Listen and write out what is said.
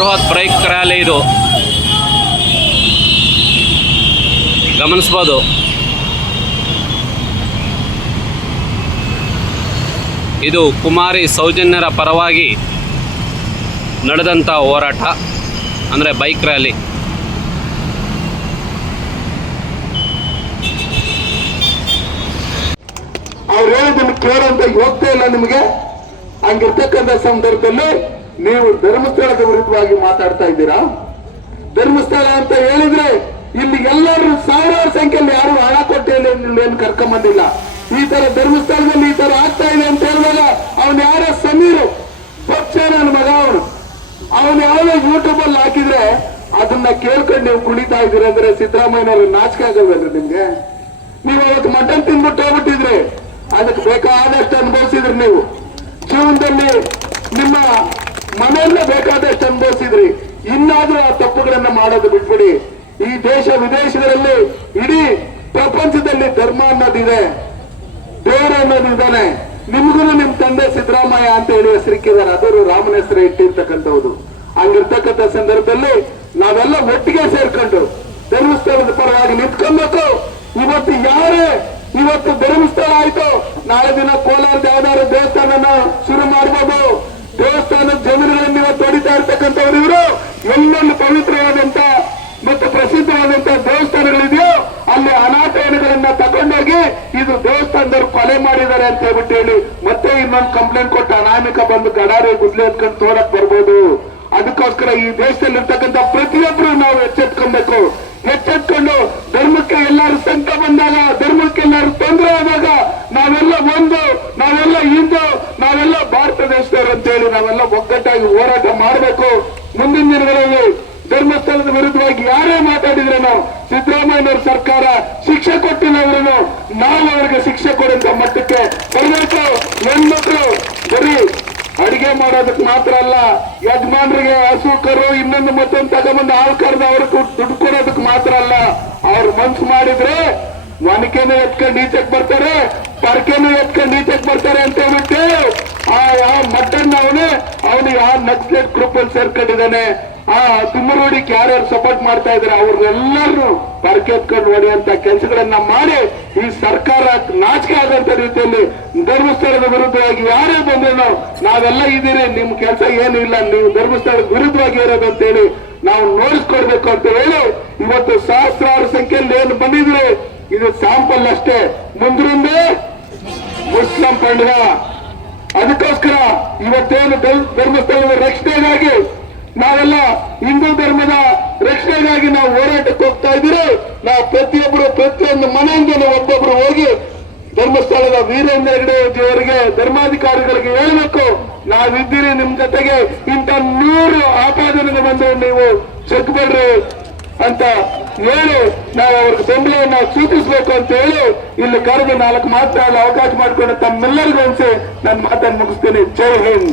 ಬೃಹತ್ bike rally ಇದು. ಗಮನಿಸ್ಬೋದು. ಇದು ಕುಮಾರಿ ಸೌಜನ್ಯರ ಪರವಾಗಿ ನಡೆದಂಥ ಹೋರಾಟ, ಅಂದರೆ ಬೈಕ್ ರ್ಯಾಲಿ. ಅವ್ರು ಹೇಳಿದ್ದನ್ನು ಕೇಳೋಂತ ಹೋಗ್ತಾ ಇಲ್ಲ ನಿಮಗೆ. ಹಂಗಿರ್ತಕ್ಕಂಥ ಸಂದರ್ಭದಲ್ಲಿ ನೀವು ಧರ್ಮಸ್ಥಳದ ವಿರುದ್ಧವಾಗಿ ಮಾತಾಡ್ತಾ ಇದ್ದೀರಾ? ಧರ್ಮಸ್ಥಳ ಅಂತ ಹೇಳಿದ್ರೆ ಇಲ್ಲಿ ಎಲ್ಲರೂ ಸಾವಿರಾರು ಸಂಖ್ಯೆಯಲ್ಲಿ ಯಾರು ಹಣ ಕೊಟ್ಟೆ ಏನು ಕರ್ಕೊಂಡ್ ಬಂದಿಲ್ಲ ಈ ತರ ಧರ್ಮಸ್ಥಳದಲ್ಲಿ ಈ ತರ ಆಗ್ತಾ ಇದೆ ಅಂತ ಹೇಳಿದಾಗ ಅವನು ಯಾರ ಸಮೀರು, ಪಕ್ಷ ನನ್ನ ಮಗ ಅವನು. ಅವನು ಯಾವ್ದೋ ಯೂಟ್ಯೂಬ್ ಅಲ್ಲಿ ಹಾಕಿದ್ರೆ ಅದನ್ನ ಕೇಳ್ಕೊಂಡು ನೀವು ಕುಣಿತಾ ಇದ್ದೀರ ಅಂದ್ರೆ ಸಿದ್ದರಾಮಯ್ಯನವ್ರು ನಾಚಿಕೆ ಆಗಲ್ವಲ್ರಿ ನಿಮ್ಗೆ? ನೀವು ಅವತ್ತು ಮಟನ್ ತಿನ್ಬಿಟ್ಟು ಹೋಗ್ಬಿಟ್ಟಿದ್ರಿ. ಅದಕ್ಕೆ ಬೇಕಾದಷ್ಟು ಅನುಭವಿಸಿದ್ರಿ ನೀವು. ಜೀವನದಲ್ಲಿ ನಿಮ್ಮ ಮನೆಯಲ್ಲೇ ಬೇಕಾದಷ್ಟು ಅನುಭವಿಸಿದ್ರಿ. ಇನ್ನಾದ್ರೂ ಆ ತಪ್ಪುಗಳನ್ನ ಮಾಡೋದು ಬಿಟ್ಬಿಡಿ. ಈ ದೇಶ ವಿದೇಶಗಳಲ್ಲಿ ಇಡೀ ಪ್ರಪಂಚದಲ್ಲಿ ಧರ್ಮ ಅನ್ನೋದಿದೆ. ದೇವರು ಅನ್ನೋದಿದ್ದಾನೆ ನಿಮ್ಗೂ ನಿಮ್ ತಂದೆ ಸಿದ್ದರಾಮಯ್ಯ ಅಂತ ಹೇಳಿ ಹೆಸರಿಕ್ಕಿದ್ದಾರೆ. ಅದರ ರಾಮನ ಹೆಸರು ಇಟ್ಟಿರ್ತಕ್ಕಂಥವ್ರು. ಹಂಗಿರ್ತಕ್ಕಂಥ ಸಂದರ್ಭದಲ್ಲಿ ನಾವೆಲ್ಲ ಒಟ್ಟಿಗೆ ಸೇರ್ಕೊಂಡು ಧರ್ಮಸ್ಥಳದ ಪರವಾಗಿ ನಿಂತ್ಕೊಂಬೇಕು. ಇವತ್ತು ಯಾರೇ ಇವತ್ತು ಧರ್ಮಸ್ಥಳ ಆಯ್ತು, ನಾಳೆ ದಿನ ಕೋಲಾರದ ಯಾವ್ದಾದ್ರು ದೇವಸ್ಥಾನ ಶುರು ಮಾಡಬಹುದು ದೇವಸ್ಥಾನದ ಇದು ದೇವಸ್ಥಾನದವ್ರು ಕೊಲೆ ಮಾಡಿದ್ದಾರೆ ಅಂತ ಹೇಳ್ಬಿಟ್ಟು ಹೇಳಿ, ಮತ್ತೆ ಇನ್ನೊಂದು ಕಂಪ್ಲೇಂಟ್ ಕೊಟ್ಟು ಅನಾಮಿಕ ಬಂದು ಗಡಾರಿ ಗುದ್ಲೆ ಎತ್ಕೊಂಡು ತೋಡಕ್ ಬರ್ಬೋದು. ಅದಕ್ಕೋಸ್ಕರ ಈ ದೇಶದಲ್ಲಿ ಇರ್ತಕ್ಕಂಥ ಪ್ರತಿಯೊಬ್ಬರು ನಾವು ಎಚ್ಚೆತ್ಕೊಬೇಕು. ಎಚ್ಚೆತ್ಕೊಂಡು ಧರ್ಮಕ್ಕೆ ಎಲ್ಲಾರು ಸಂಕ ಬಂದಾಗ, ಧರ್ಮಕ್ಕೆ ಎಲ್ಲಾರು ತೊಂದರೆ ಆದಾಗ ನಾವೆಲ್ಲ ಒಂದು, ನಾವೆಲ್ಲ ಹಿಂದೂ, ನಾವೆಲ್ಲ ಭಾರತ ದೇಶದವರು ಅಂತ ಹೇಳಿ ನಾವೆಲ್ಲ ಒಗ್ಗಟ್ಟಾಗಿ ಹೋರಾಟ ಧರ್ಮಸ್ಥಳದ ವಿರುದ್ಧವಾಗಿ ಯಾರೇ ಮಾತಾಡಿದ್ರೆ ನಾವು ಸಿದ್ದರಾಮಯ್ಯನವ್ರ ಸರ್ಕಾರ ಶಿಕ್ಷೆ ಕೊಟ್ಟಿಲ್ಲ ಅವರನ್ನು ನಾವು ಅವರಿಗೆ ಶಿಕ್ಷೆ ಕೊಡುವಂತ ಮಟ್ಟಕ್ಕೆ ಬರಬೇಕು. ಹೆಣ್ಮಕ್ಳು ಬರೀ ಅಡಿಗೆ ಮಾಡೋದಕ್ಕೆ ಮಾತ್ರ ಅಲ್ಲ, ಯಜಮಾನರಿಗೆ ಹಸು ಕರು ಇನ್ನೊಂದು ಮತ್ತೊಂದು ತಗೊಂಬಂದು ಹಾಲು ಕರೆದು ಅವ್ರಿಗೆ ದುಡ್ಡು ಕೊಡೋದಕ್ಕೆ ಮಾತ್ರ ಅಲ್ಲ. ಅವ್ರು ಮನ್ಸು ಮಾಡಿದ್ರೆ ಒನಕೆನೂ ಎತ್ಕೊಂಡು ಈಚೆಗೆ ಬರ್ತಾರೆ. ಪರ್ಕೆನೂ ಎತ್ಕೊಂಡು ನೀಚಕ್ ಬರ್ತಾರೆ ಅಂತ ಹೇಳ್ಬಿಟ್ಟು ಆ ಯಾವ ಮಟನ್ ಅವನು ಅವನು ಯಾವ ನಕ್ಸಲೇಟ್ ಗ್ರೂಪ್ ಅಲ್ಲಿ ಸೇರ್ಕೊಂಡಿದ್ದಾನೆ. ಆ ತುಮ್ಮರೋಡಿಗೆ ಯಾರ್ಯಾರು ಸಪೋರ್ಟ್ ಮಾಡ್ತಾ ಇದಾರೆ ಅವ್ರನ್ನೆಲ್ಲರೂ ಪರ್ಕೆ ಎತ್ಕೊಂಡು ಹೊಡೆಯುವಂತ ಕೆಲಸಗಳನ್ನ ಮಾಡಿ ಈ ಸರ್ಕಾರ ನಾಚಿಕೆ ಆದಂತ ರೀತಿಯಲ್ಲಿ ಧರ್ಮಸ್ಥಳದ ವಿರುದ್ಧವಾಗಿ ಯಾರೇ ಬಂದ್ರು ನಾವೆಲ್ಲ ಇದ್ದೀರಿ, ನಿಮ್ ಕೆಲಸ ಏನು ಇಲ್ಲ, ನೀವು ಧರ್ಮಸ್ಥಳದ ವಿರುದ್ಧವಾಗಿ ಇರೋದು ಅಂತ ಹೇಳಿ ನಾವು ನೋಡಿಸ್ಕೊಡ್ಬೇಕು ಅಂತ ಹೇಳಿ ಇವತ್ತು ಸಹಸ್ರಾರು ಸಂಖ್ಯೆಯಲ್ಲಿ ಏನು ಬಂದಿದ್ರು, ಇದು ಸ್ಯಾಂಪಲ್ ಅಷ್ಟೇ. ಅದಕ್ಕೋಸ್ಕರ ಇವತ್ತೇನು ಧರ್ಮಸ್ಥಳದ ರಕ್ಷಣೆಗಾಗಿ ನಾವೆಲ್ಲ ಹಿಂದೂ ಧರ್ಮದ ರಕ್ಷಣೆಗಾಗಿ ನಾವು ಹೋರಾಟಕ್ಕೆ ಹೋಗ್ತಾ ಇದ್ದೀರಿ. ನಾವು ಪ್ರತಿಯೊಬ್ಬರು ಪ್ರತಿಯೊಂದು ಮನೆಯಿಂದ ಒಬ್ಬೊಬ್ರು ಹೋಗಿ ಧರ್ಮಸ್ಥಳದ ವೀರೇಂದ್ರ ಹೆಗಡೆ ಅವರಿಗೆ ಧರ್ಮಾಧಿಕಾರಿಗಳಿಗೆ ಹೇಳಬೇಕು. ನಾವಿದ್ದೀರಿ ನಿಮ್ ಜೊತೆಗೆ. ಇಂಥ ನೂರು ಆಪಾದನೆಗೆ ಬಂದು ನೀವು ಚೆಕ್ಬೇಡ್ರಿ ಅಂತ ಹೇಳಿ ನಾವು ಅವ್ರಿಗೆ ಬೆಂಬಲವನ್ನು ಸೂಚಿಸಬೇಕು ಅಂತ ಹೇಳಿ ಇಲ್ಲಿ ಕರೆದು ನಾಲ್ಕು ಮಾತಾಡಲು ಅವಕಾಶ ಮಾಡಿಕೊಂಡು ತಮ್ಮೆಲ್ಲರಿಗೂ ಅನ್ಸಿ ನನ್ನ ಮಾತನ್ನು ಮುಗಿಸ್ತೀನಿ. ಜೈ ಹಿಂದ್.